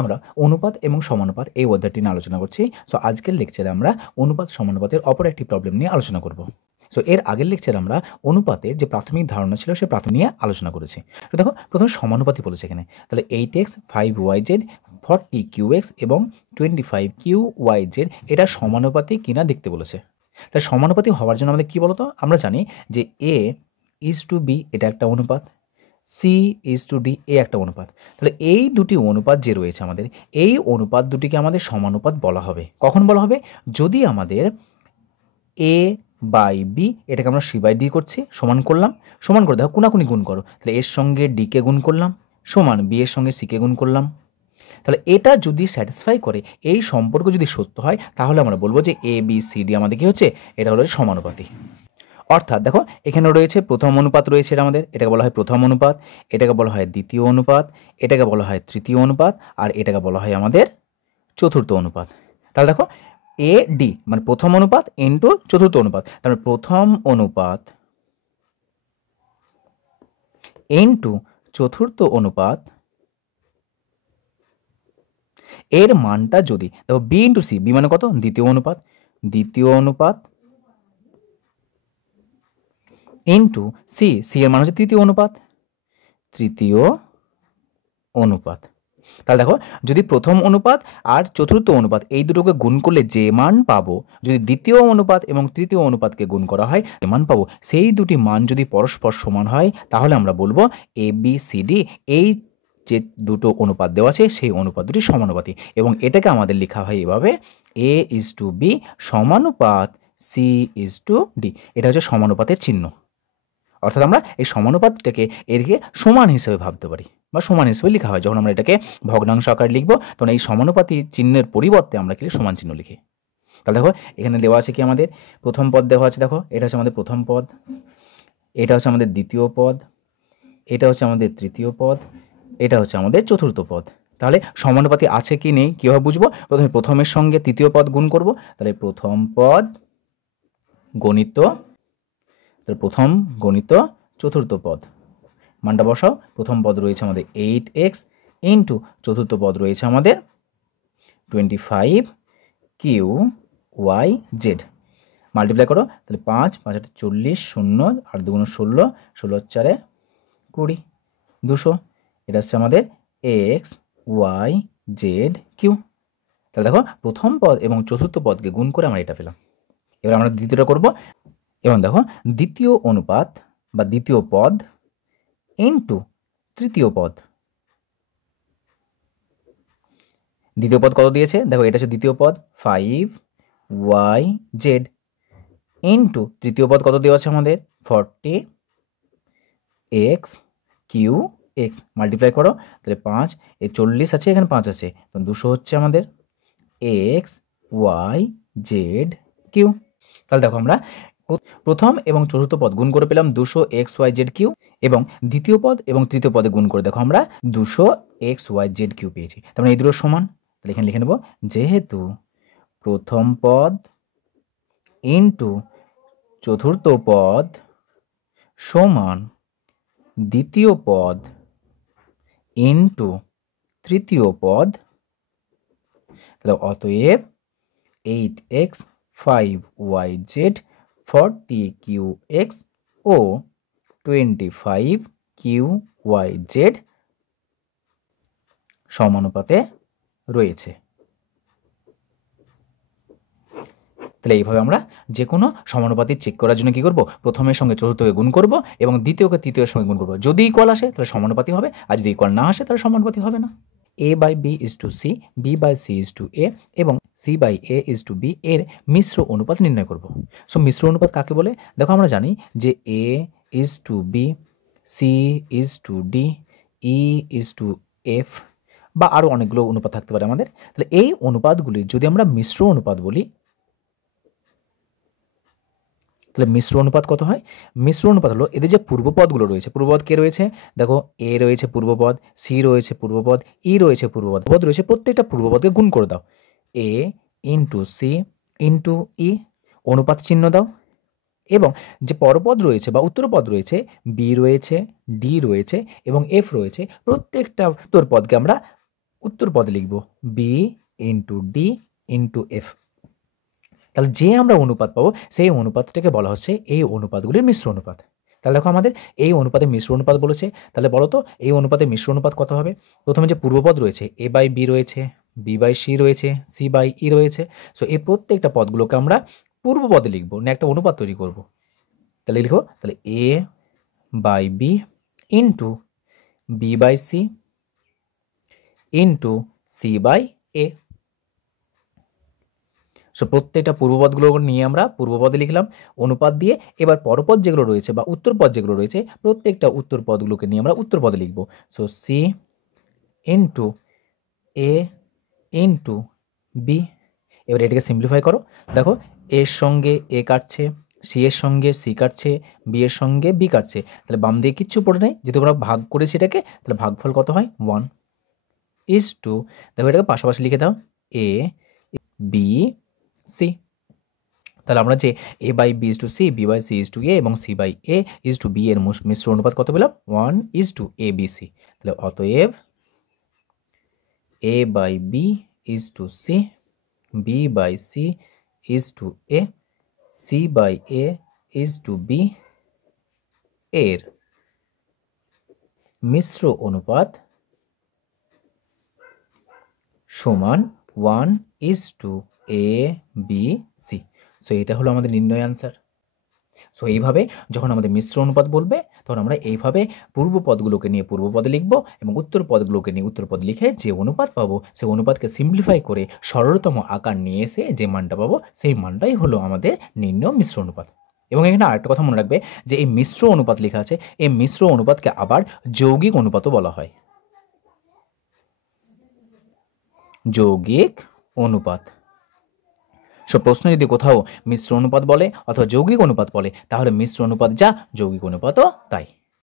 আমরা অনুপাত এবং সমানুপাত এই অধ্যায়টি নিয়ে আলোচনা করছি। সো আজকের লেকচারে আমরা অনুপাত সমানুপাতের অপর একটি প্রবলেম নিয়ে আলোচনা করব। সো এর আগের লেকচারে আমরা অনুপাতের যে প্রাথমিক ধারণা ছিল সে প্রাথমিক নিয়ে আলোচনা করেছি। তো দেখো প্রথমে সমানুপাতি বলেছে এখানে, তাহলে 8x 5yz 40qx এবং 25qyz এটা সমানুপাতি কিনা দেখতে বলেছে। তাহলে সমানুপাতি হওয়ার জন্য আমাদের কী বলতো, আমরা জানি যে a is to b এটা একটা অনুপাত, C/D এ একটা অনুপাত। তাহলে এই দুটি অনুপাত যে রয়েছে আমাদের, এই অনুপাত দুটিকে আমাদের সমানুপাত বলা হবে। কখন বলা হবে? যদি আমাদের A/B এটাকে আমরা C/D করছি, সমান করলাম, সমান করে দেখো কোনাকুনি গুণ করো, তাহলে এর সঙ্গে ডিকে গুণ করলাম, সমান বি এর সঙ্গে সিকে গুণ করলাম। তাহলে এটা যদি স্যাটিসফাই করে, এই সম্পর্ক যদি সত্য হয়, তাহলে আমরা বলবো যে ABCD আমাদের কি হচ্ছে, এটা হলো সমানুপাতি। অর্থাৎ দেখো এখানে রয়েছে প্রথম অনুপাত রয়েছে, এটা আমাদের, এটাকে বলা হয় প্রথম অনুপাত, এটাকে বলা হয় দ্বিতীয় অনুপাত, এটাকে বলা হয় তৃতীয় অনুপাত, আর এটাকে বলা হয় আমাদের চতুর্থ অনুপাত। তাহলে দেখো AD মানে প্রথম অনুপাত ইন্টু চতুর্থ অনুপাত, তারপরে প্রথম অনুপাত ইন্টু চতুর্থ অনুপাত, এর মানটা যদি দেখো B ইন্টু C, B মানে কত? দ্বিতীয় অনুপাত, দ্বিতীয় অনুপাত ইন্টু সি, সি এর মান হচ্ছে তৃতীয় অনুপাত, তৃতীয় অনুপাত। তাহলে দেখো যদি প্রথম অনুপাত আর চতুর্থ অনুপাত এই দুটোকে গুণ করলে যে মান পাবো, যদি দ্বিতীয় অনুপাত এবং তৃতীয় অনুপাতকে গুণ করা হয় যে মান পাবো, সেই দুটি মান যদি পরস্পর সমান হয়, তাহলে আমরা বলবো ABCD এই যে দুটো অনুপাত দেওয়া আছে সেই অনুপাত দুটি সমানুপাতি, এবং এটাকে আমাদের লেখা হয় এভাবে A/B সমানুপাত C/D। এটা হচ্ছে সমানুপাতের চিহ্ন। অর্থাৎ আমরা এই সমানুপাতটাকে এদিকে সমান হিসেবে ভাবতে পারি বা সমান হিসেবে লেখা হয়। যখন আমরা এটাকে ভগ্নাংশ আকারে লিখবো, তখন এই সমানুপাতি চিহ্নের পরিবর্তে আমরা কি সমান চিহ্ন লিখি। তাহলে দেখো এখানে দেওয়া আছে কি, আমাদের প্রথম পদ দেওয়া আছে, দেখো এটা হচ্ছে আমাদের প্রথম পদ, এটা হচ্ছে আমাদের দ্বিতীয় পদ, এটা হচ্ছে আমাদের তৃতীয় পদ, এটা হচ্ছে আমাদের চতুর্থ পদ। তাহলে সমানুপাতি আছে কি নেই কীভাবে বুঝবো? প্রথমে প্রথমের সঙ্গে তৃতীয় পদ গুণ করব, তাহলে প্রথম পদ গণিত, তাহলে প্রথম গণিত চতুর্থ পদ, মানটা বসাও। প্রথম পদ রয়েছে আমাদের 8x ইন্টু চতুর্থ পদ রয়েছে আমাদের 25qyz, মাল্টিপ্লাই করো, তাহলে 5 5 8 40, 0 আর 2 16, 16 4 20, 200। এটা হচ্ছে আমাদের xyzq। তাহলে দেখো প্রথম পদ এবং চতুর্থ পদকে গুণ করে আমরা এটা পেলাম। এবার আমরা দ্বিতীয়টা করব, এবং দেখো দ্বিতীয় অনুপাত বা দ্বিতীয় পদ ইন্টু তৃতীয় পদ। দ্বিতীয় পদ কত দিয়েছে? দেখো এটা হচ্ছে দ্বিতীয় পদ 5yz ইন্টু তৃতীয় পদ কত দেওয়া আছে আমাদের 40xqx, মাল্টিপ্লাই করো, তাহলে 5 এ 40 আছে, এখানে 5 আছে, তো 200 হচ্ছে আমাদের xyzq। তাহলে দেখো আমরা প্রথম এবং চতুর্থ পদ গুণ করে পেলাম 200xyzq, এবং দ্বিতীয় পদ এবং তৃতীয় পদে গুণ করে দেখো আমরা 200xyzq পেয়েছি। তার মানে এই দুটো সমান। তাহলে এখানে লিখে নেব, যেহেতু প্রথম পদ ইন্টু চতুর্থ পদ সমান দ্বিতীয় পদ ইন্টু তৃতীয় পদ, তাহলে অতএব 8x 5yz 40qx ও 25qyz সমানুপাতে রয়েছে। তাহলে এইভাবে আমরা যে কোনো সমানুপাতি চেক করার জন্য কি করব, প্রথমের সঙ্গে চতুর্থকে গুণ করব এবং দ্বিতীয়কে তৃতীয়ের সঙ্গে গুণ করব। যদি ইকুয়াল আসে তাহলে সমানুপাতি হবে, আর যদি ইকুয়াল না আসে তাহলে সমানুপাতি হবে না। A/B=C, B/C=A এবং C/A=B এর মিশ্র অনুপাত নির্ণয় করব। সো মিশ্র অনুপাত কাকে বলে? দেখো আমরা জানি যে A/B, C/D, E/F বা আরও অনেকগুলো অনুপাত থাকতে পারে আমাদের। তাহলে এই অনুপাতগুলি যদি আমরা মিশ্র অনুপাত বলি, তাহলে মিশ্র অনুপাত কত হয়? মিশ্র অনুপাত হলো এদের যে পূর্বপদগুলো রয়েছে, পূর্বপদ কে রয়েছে? দেখো A রয়েছে পূর্বপদ, C রয়েছে পূর্বপদ, E রয়েছে পূর্বপদ, পদ রয়েছে, প্রত্যেকটা পূর্বপদকে গুণ করে দাও, A ইন্টু সি ইন্টু ই, অনুপাত চিহ্ন দাও, এবং যে পরপদ রয়েছে বা উত্তরপদ রয়েছে, B রয়েছে, D রয়েছে এবং F রয়েছে, প্রত্যেকটা উত্তরপদকে আমরা উত্তর পদে লিখব B into D into F. তাহলে যে আমরা অনুপাত পাবো সেই অনুপাতটাকে বলা হচ্ছে এই অনুপাতগুলির মিশ্র অনুপাত। তাহলে দেখো আমাদের এই অনুপাতে মিশ্র অনুপাত বলেছে, তাহলে বলো তো এই অনুপাতে মিশ্র অনুপাত কত হবে? প্রথমে যে পূর্বপদ রয়েছে এ বাই বি রয়েছে, বি বাই সি রয়েছে, সি বাই ই রয়েছে। সো এই প্রত্যেকটা পদগুলোকে আমরা পূর্বপদে লিখবো না একটা অনুপাত তৈরি করব। তাহলে লিখো, তাহলে A by B into B by C into C by A. So প্রত্যেকটা পূর্বপদগুলো নিয়ে আমরা পূর্বপদে লিখলাম অনুপাত দিয়ে। এবার পরপদ যেগুলো রয়েছে বা উত্তরপদ যেগুলো রয়েছে প্রত্যেকটা উত্তরপদগুলোকে নিয়ে আমরা উত্তরপদে লিখব। সো সি ইন্টু এ ইন্টু বি। এবার এটাকে সিম্পলিফাই করো, দেখো এর সঙ্গে এ কাটছে, সি এর সঙ্গে সি কাটছে, বি এর সঙ্গে বি কাটছে, তাহলে বাম দিয়ে কিচ্ছু পড়ে নেই, যেহেতু আমরা ভাগ করেছি এটাকে, তাহলে ভাগফল কত হয় 1:2। দেখো এটাকে পাশাপাশি লিখে দাও এ বি সি। তাহলে আমরা যে A by B is to C, B by C is to A এবং C by A is to B এর মিশ্র অনুপাত কত পেলাম 1:a/b/c। তাহলে অতএব A by B is to C, B by C is to A, C by A is to B এর মিশ্র অনুপাত সমান 1:a/b/c। সো এটা হলো আমাদের নির্ণয় আনসার। সো এইভাবে যখন আমাদের মিশ্র অনুপাত বলবে তখন আমরা এইভাবে পূর্ব পদগুলোকে নিয়ে পূর্ব পদে লিখব এবং উত্তর পদগুলোকে নিয়ে উত্তর পদ লিখে যে অনুপাত পাবো সেই অনুপাতকে সিম্পলিফাই করে সরলতম আকার নিয়ে এসে যে মানটা পাবো সেই মানটাই হলো আমাদের নির্ণয় মিশ্র অনুপাত। এবং এখানে আরেকটা কথা মনে রাখবে যে এই মিশ্র অনুপাত লেখা আছে, এই মিশ্র অনুপাতকে আবার যৌগিক অনুপাতও বলা হয়। যৌগিক অনুপাত। সো প্রশ্ন যদি কোথাও মিশ্র অনুপাত বলে অথবা যৌগিক অনুপাত বলে তাহলে মিশ্র অনুপাত যা, যৌগিক অনুপাতও তাই।